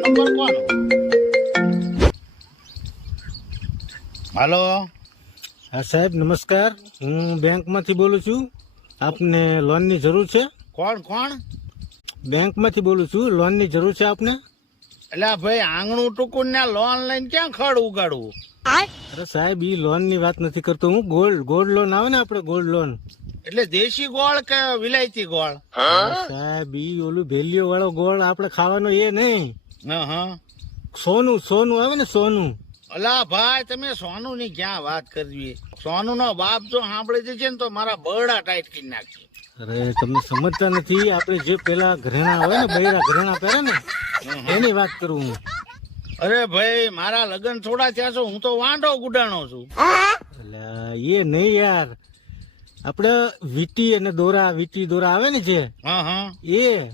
Number કોનો? હાલો, હા સાહેબ નમસ્કાર, હું બેંકમાંથી બોલું છું. આપને લોનની જરૂર છે? કોણ કોણ? બેંકમાંથી બોલું છું. લોનની જરૂર છે આપને? એટલે ભાઈ આંગણું ટૂંકું ને લોન લઈને ક્યાં ખડ ઉગાડવું? અરે સાહેબ ઈ લોનની વાત નથી કરતો હું. ગોલ્ડ લોન આવે ને આપણે ગોલ્ડ લોન. એટલે દેશી ગોળ કે વિલાયતી ગોળ? સાહેબ ઈ ઓલું ભેલિયો વાળો ગોળ આપણે ખાવાનો એ નહીં. હા. સોનું આવે ને સોનું. અલા ભાઈ તમે સોનું ની ક્યાં વાત કરવી? સોનું નો બાપ જો સાંભળી જશે ને તો મારા બરડા ટાઈટ કરી નાખશે. અરે તમને સમજતા નથી. આપણે જે પેલા ઘરેણા હોય ને બૈરા ઘરેણા પહેરે ને એની વાત કરું હું. અરે ભાઈ મારા લગ્ન થોડા થયા છે, હું તો વાંઢો ગુડાણો છું. એટલે એ નહીં યાર, આપણે વીટી દોરા આવે ને જે હા એ